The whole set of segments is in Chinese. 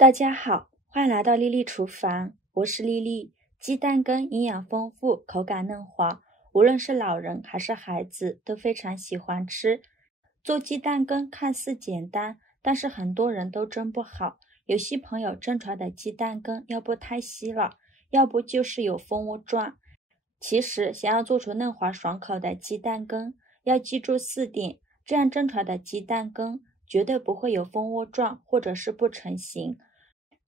大家好，欢迎来到丽丽厨房，我是丽丽。鸡蛋羹营养丰富，口感嫩滑，无论是老人还是孩子都非常喜欢吃。做鸡蛋羹看似简单，但是很多人都蒸不好。有些朋友蒸出来的鸡蛋羹要不太稀了，要不就是有蜂窝状。其实想要做出嫩滑爽口的鸡蛋羹，要记住4点，这样蒸出来的鸡蛋羹绝对不会有蜂窝状或者是不成形。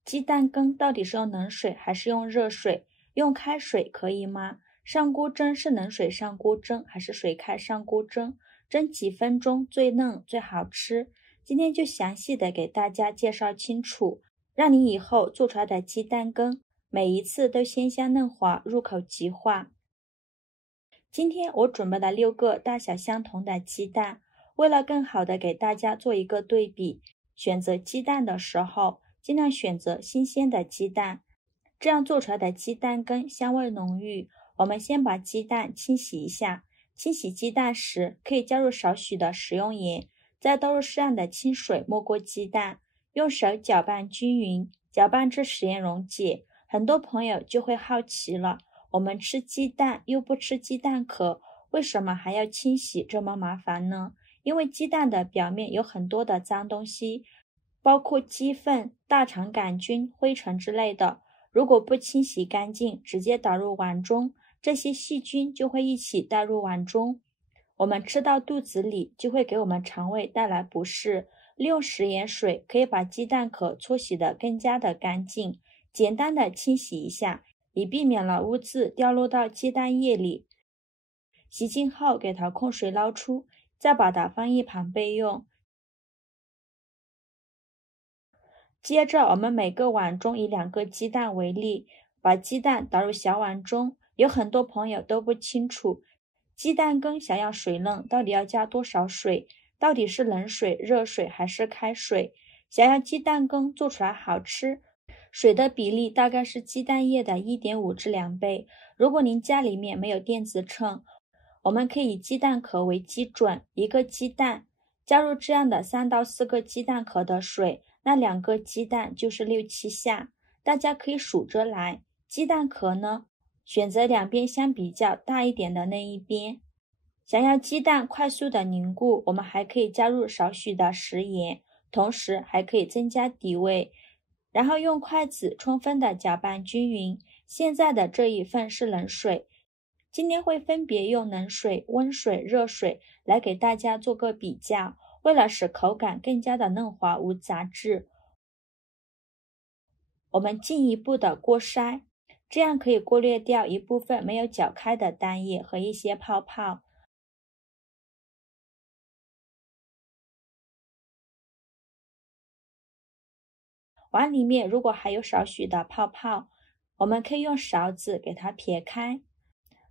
鸡蛋羹到底是用冷水还是用热水？用开水可以吗？上锅蒸是冷水上锅蒸还是水开上锅蒸？蒸几分钟最嫩最好吃？今天就详细的给大家介绍清楚，让你以后做出来的鸡蛋羹每一次都鲜香嫩滑，入口即化。今天我准备了6个大小相同的鸡蛋，为了更好的给大家做一个对比，选择鸡蛋的时候尽量选择新鲜的鸡蛋，这样做出来的鸡蛋羹香味浓郁。我们先把鸡蛋清洗一下，清洗鸡蛋时可以加入少许的食用盐，再倒入适量的清水没过鸡蛋，用手搅拌均匀，搅拌至食盐溶解。很多朋友就会好奇了，我们吃鸡蛋又不吃鸡蛋壳，为什么还要清洗这么麻烦呢？因为鸡蛋的表面有很多的脏东西，包括鸡粪、大肠杆菌、灰尘之类的，如果不清洗干净，直接倒入碗中，这些细菌就会一起带入碗中，我们吃到肚子里，就会给我们肠胃带来不适。利用食盐水可以把鸡蛋壳搓洗得更加的干净，简单的清洗一下，以避免了污渍掉落到鸡蛋液里。洗净后给它控水捞出，再把它放一旁备用。接着我们每个碗中以2个鸡蛋为例，把鸡蛋倒入小碗中。有很多朋友都不清楚，鸡蛋羹想要水嫩到底要加多少水，到底是冷水、热水还是开水？想要鸡蛋羹做出来好吃，水的比例大概是鸡蛋液的 1.5 至2倍。如果您家里面没有电子秤，我们可以以鸡蛋壳为基准，1个鸡蛋加入这样的3到4个鸡蛋壳的水，那2个鸡蛋就是6、7下，大家可以数着来。鸡蛋壳呢，选择两边相比较大一点的那一边。想要鸡蛋快速的凝固，我们还可以加入少许的食盐，同时还可以增加底味，然后用筷子充分的搅拌均匀。现在的这一份是冷水，今天会分别用冷水、温水、热水来给大家做个比较，为了使口感更加的嫩滑无杂质，我们进一步的过筛，这样可以过滤掉一部分没有搅开的蛋液和一些泡泡。碗里面如果还有少许的泡泡，我们可以用勺子给它撇开，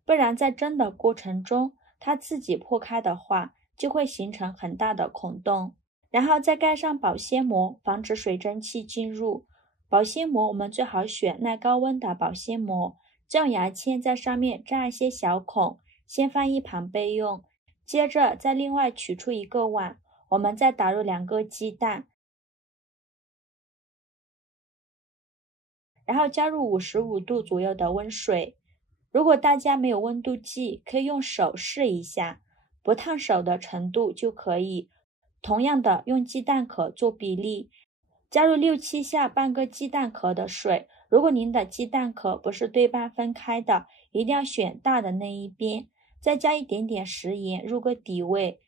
不然在蒸的过程中，它自己破开的话，就会形成很大的孔洞。然后再盖上保鲜膜，防止水蒸气进入。保鲜膜我们最好选耐高温的保鲜膜，再用牙签在上面扎一些小孔，先放一旁备用。接着再另外取出1个碗，我们再打入2个鸡蛋，然后加入55度左右的温水。如果大家没有温度计，可以用手试一下，不烫手的程度就可以。同样的，用鸡蛋壳做比例，加入6、7下半个鸡蛋壳的水。如果您的鸡蛋壳不是对半分开的，一定要选大的那一边。再加一点点食盐入个底味，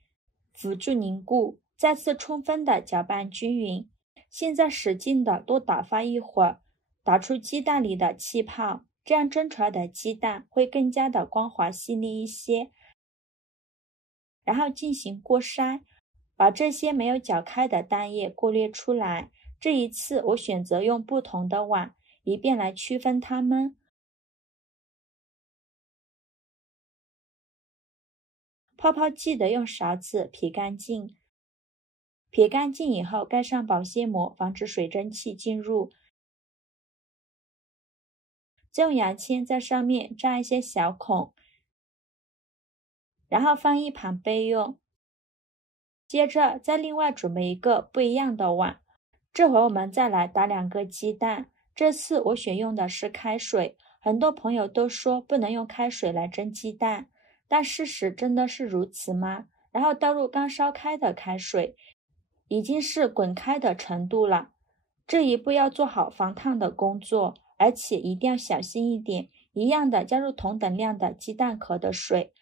辅助凝固，再次充分的搅拌均匀。现在使劲的多打发一会儿，打出鸡蛋里的气泡，这样蒸出来的鸡蛋会更加的光滑细腻一些。然后进行过筛，把这些没有搅开的蛋液过滤出来。这一次我选择用不同的碗，以便来区分它们。泡泡记得用勺子撇干净，撇干净以后盖上保鲜膜，防止水蒸气进入。再用牙签在上面扎一些小孔，然后放一旁备用。接着再另外准备1个不一样的碗，这回我们再来打2个鸡蛋，这次我选用的是开水。很多朋友都说不能用开水来蒸鸡蛋，但事实真的是如此吗？然后倒入刚烧开的开水，已经是滚开的程度了。这一步要做好防烫的工作，而且一定要小心一点，一样的加入同等量的鸡蛋壳的水。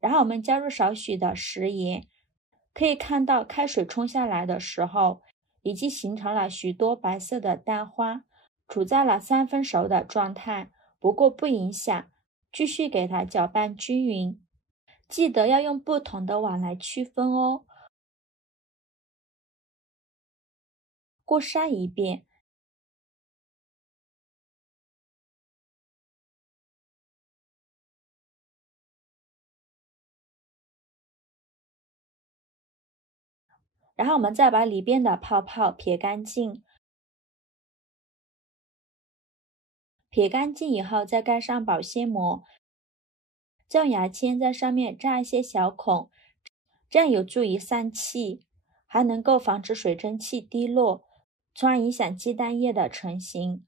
然后我们加入少许的食盐，可以看到开水冲下来的时候，已经形成了许多白色的蛋花，处在了3分熟的状态，不过不影响，继续给它搅拌均匀。记得要用不同的碗来区分哦。过筛一遍，然后我们再把里边的泡泡撇干净。撇干净以后，再盖上保鲜膜，再用牙签在上面扎一些小孔，这样有助于散气，还能够防止水蒸气滴落，从而影响鸡蛋液的成型。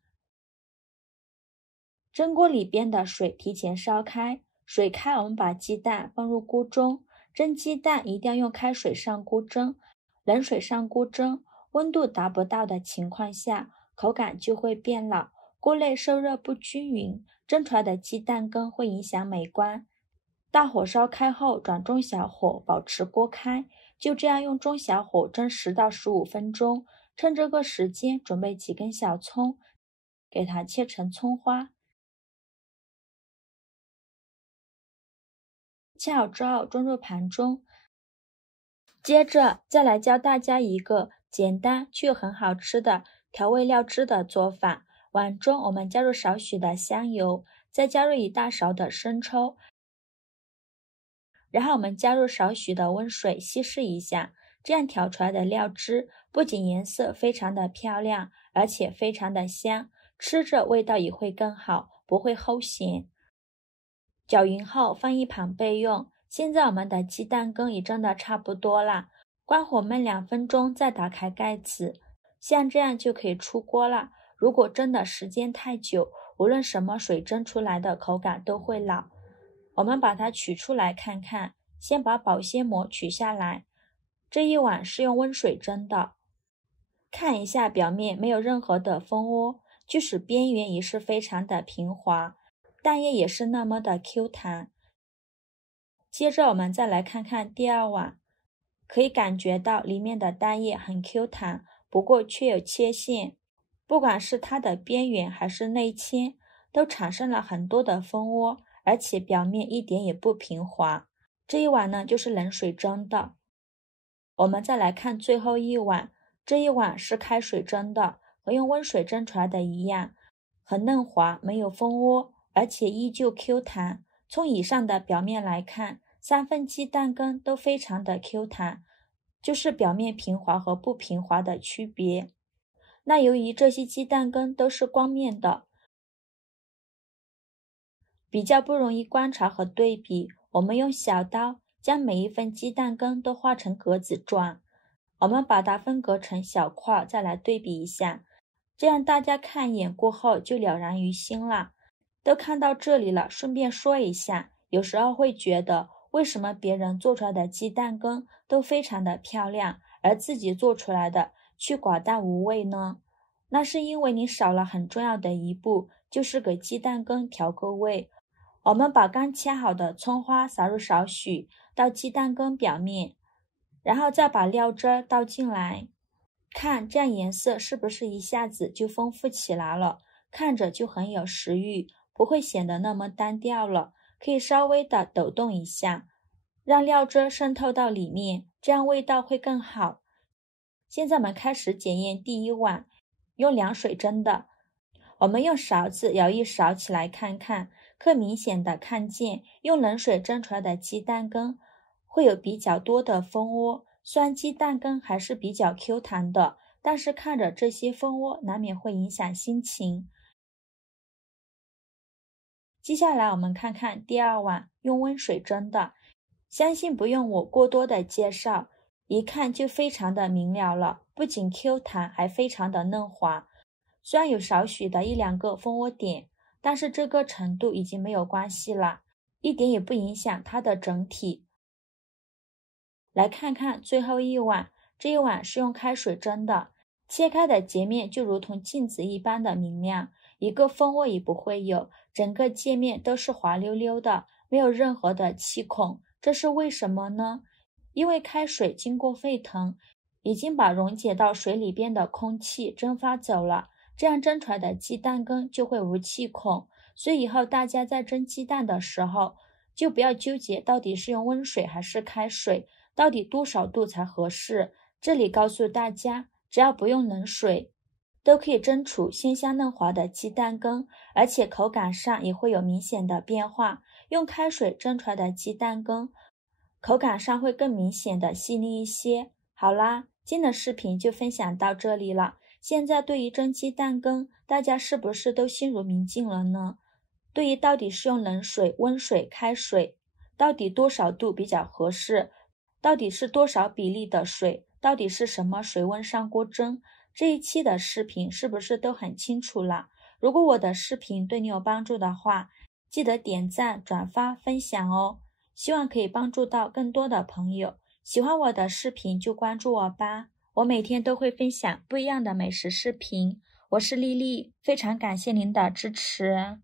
蒸锅里边的水提前烧开，水开我们把鸡蛋放入锅中。蒸鸡蛋一定要用开水上锅蒸，冷水上锅蒸，温度达不到的情况下，口感就会变老，锅内受热不均匀，蒸出来的鸡蛋羹会影响美观。大火烧开后转中小火，保持锅开，就这样用中小火蒸10到15分钟。趁这个时间准备几根小葱，给它切成葱花。切好之后装入盘中。接着再来教大家一个简单却又很好吃的调味料汁的做法。碗中我们加入少许的香油，再加入1大勺的生抽，然后我们加入少许的温水稀释一下，这样调出来的料汁不仅颜色非常的漂亮，而且非常的香，吃着味道也会更好，不会齁咸。搅匀后放一旁备用。现在我们的鸡蛋羹也蒸得差不多啦，关火焖2分钟，再打开盖子，像这样就可以出锅了。如果蒸的时间太久，无论什么水蒸出来的口感都会老。我们把它取出来看看，先把保鲜膜取下来。这一碗是用温水蒸的，看一下表面没有任何的蜂窝，即使边缘也是非常的平滑，蛋液也是那么的 Q 弹。接着我们再来看看第2碗，可以感觉到里面的蛋液很 Q 弹，不过却有切线，不管是它的边缘还是内嵌，都产生了很多的蜂窝，而且表面一点也不平滑。这一碗呢就是冷水蒸的。我们再来看最后一碗，这一碗是开水蒸的，和用温水蒸出来的一样，很嫩滑，没有蜂窝，而且依旧 Q 弹。从以上的表面来看，3份鸡蛋羹都非常的 Q 弹，就是表面平滑和不平滑的区别。那由于这些鸡蛋羹都是光面的，比较不容易观察和对比，我们用小刀将每一份鸡蛋羹都画成格子状，我们把它分隔成小块，再来对比一下，这样大家看一眼过后就了然于心了。都看到这里了，顺便说一下，有时候会觉得为什么别人做出来的鸡蛋羹都非常的漂亮，而自己做出来的却寡淡无味呢？那是因为你少了很重要的一步，就是给鸡蛋羹调个味。我们把刚切好的葱花撒入少许到鸡蛋羹表面，然后再把料汁倒进来，看这样颜色是不是一下子就丰富起来了，看着就很有食欲，不会显得那么单调了。可以稍微的抖动一下，让料汁渗透到里面，这样味道会更好。现在我们开始检验第1碗，用凉水蒸的。我们用勺子舀一勺起来看看，可明显的看见用冷水蒸出来的鸡蛋羹会有比较多的蜂窝，虽然鸡蛋羹还是比较 Q 弹的，但是看着这些蜂窝难免会影响心情。接下来我们看看第2碗用温水蒸的，相信不用我过多的介绍，一看就非常的明了了，不仅 Q 弹，还非常的嫩滑。虽然有少许的一两个蜂窝点，但是这个程度已经没有关系了，一点也不影响它的整体。来看看最后一碗，这一碗是用开水蒸的，切开的截面就如同镜子一般的明亮，一个蜂窝也不会有，整个界面都是滑溜溜的，没有任何的气孔。这是为什么呢？因为开水经过沸腾，已经把溶解到水里边的空气蒸发走了，这样蒸出来的鸡蛋羹就会无气孔。所以以后大家在蒸鸡蛋的时候，就不要纠结到底是用温水还是开水，到底多少度才合适。这里告诉大家，只要不用冷水，都可以蒸出鲜香嫩滑的鸡蛋羹，而且口感上也会有明显的变化。用开水蒸出来的鸡蛋羹，口感上会更明显的细腻一些。好啦，今天的视频就分享到这里了。现在对于蒸鸡蛋羹，大家是不是都心如明镜了呢？对于到底是用冷水、温水、开水，到底多少度比较合适，到底是多少比例的水，到底是什么水温上锅蒸，这一期的视频是不是都很清楚了？如果我的视频对你有帮助的话，记得点赞、转发、分享哦。希望可以帮助到更多的朋友。喜欢我的视频就关注我吧，我每天都会分享不一样的美食视频。我是丽丽，非常感谢您的支持。